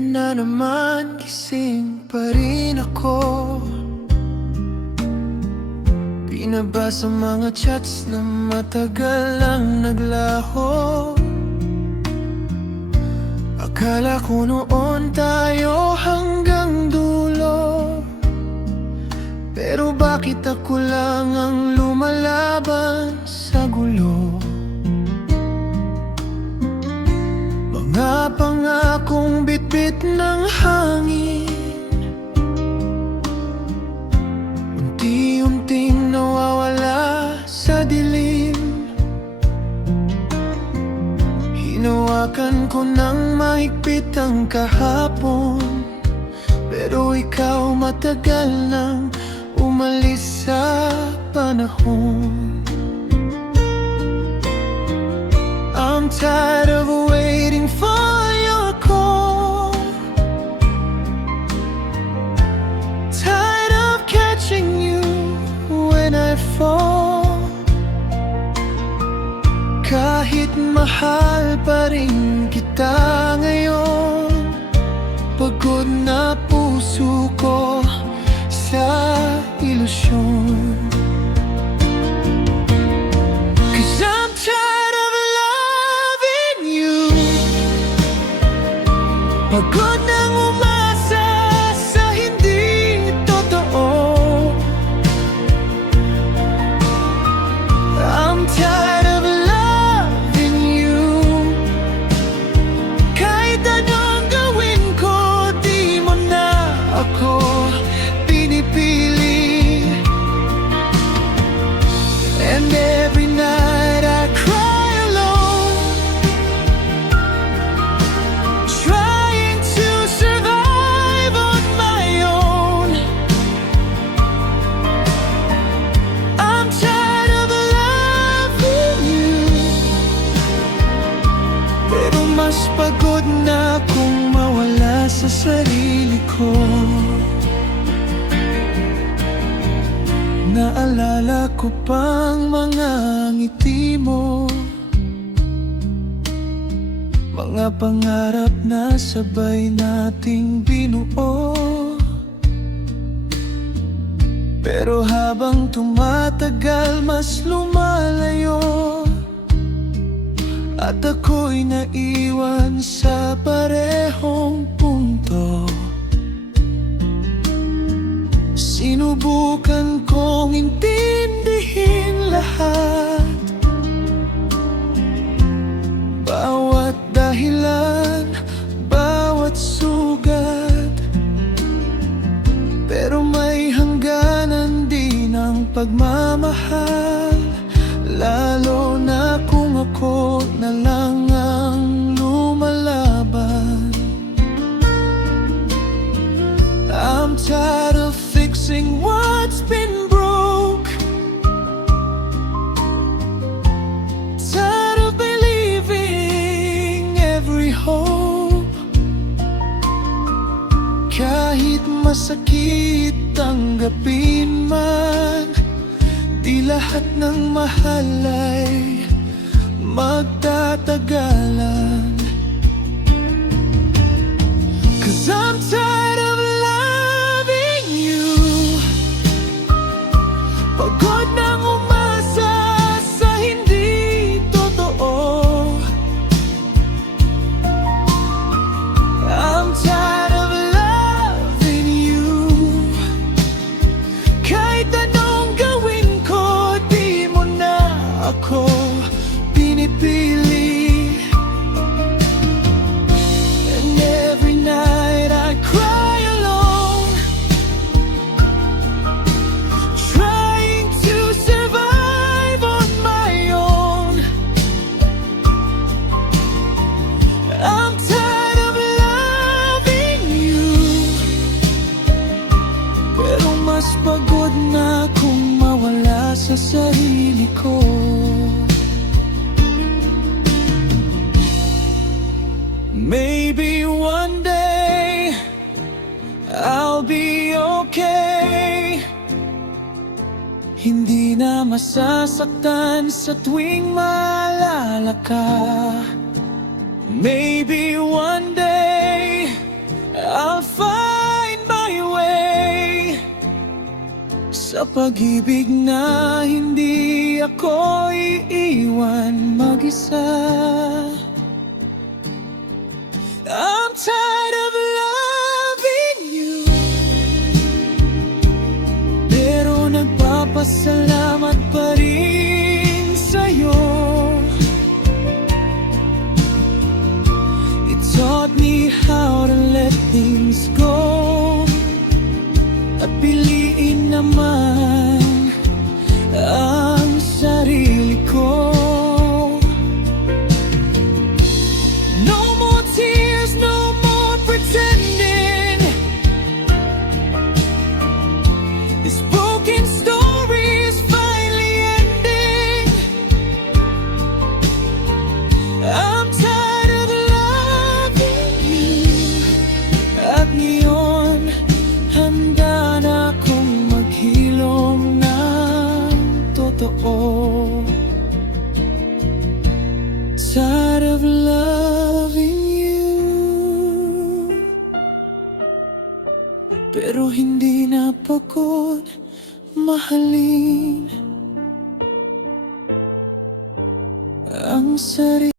na naman, gising pa rin ako. Binabasa mga chats na matagal lang naglaho. Akala ko noon tayo hanggang dulo, pero bakit ako lang ang lumalaban sa gulo? Mga pangakong bitbit ng hangin, unti-unting nawawala sa dilim. Hinawakan ko ng mahigpit ang kahapon, pero ikaw matagal nang umalis sa panahon. I'm tired of waiting for your call, tired of catching you when I fall. Kahit mahal pa rin kita ngayon, pagod na puso ko sa ilusyon. Cause I'm tired of loving you, pagod nang umasa sa hindi totoo. I'm tired of loving you, kahit anong gawin ko, di mo na ako pinipili. And every night I cry alone, trying to survive on my own. I'm tired of loving you, pero mas pagod na akong mawala sa sarili ko. Naalala ko pang mga ngiti mo, mga pangarap na sabay nating binuo. Pero habang tumatagal, mas lumalayo, at ako'y naiwan sa parehong punto. Sinubukan kong intindihin lahat, bawat dahilan, bawat sugat, pero may hangganan din ang pagmamahal, lalo na kung ako na lang ang lumalaban. I'm tired of fixing what's been broke, tired of believing every hope. Kahit masakit tanggapin man, di lahat ng mahal ay magtatagalan. Cause I'm tired of loving you, pagod nang umasa sa hindi totoo. I'm tired of loving you, kahit anong gawin ko, di mo na ako pinipili. And every night I cry alone, trying to survive on my own. I'm tired of loving you, pero mas pagod na kung mawala sa sarili ko. Maybe one day I'll be okay, hindi na masasaktan sa tuwing maalala ka. Maybe one day pag-ibig na hindi ako iiwan mag-isa. I'm tired of loving you, pero nagpapasalamat pa rin sa'yo. It taught me how to let things go, at piliin naman ang sarili ko. No more tears, no more pretending. This broken story is finally ending. I'm tired of loving you, at ngayon handa na akong maghilom ng totoo. Tired of loving you, pero hindi na pagod mahalin ang sarili.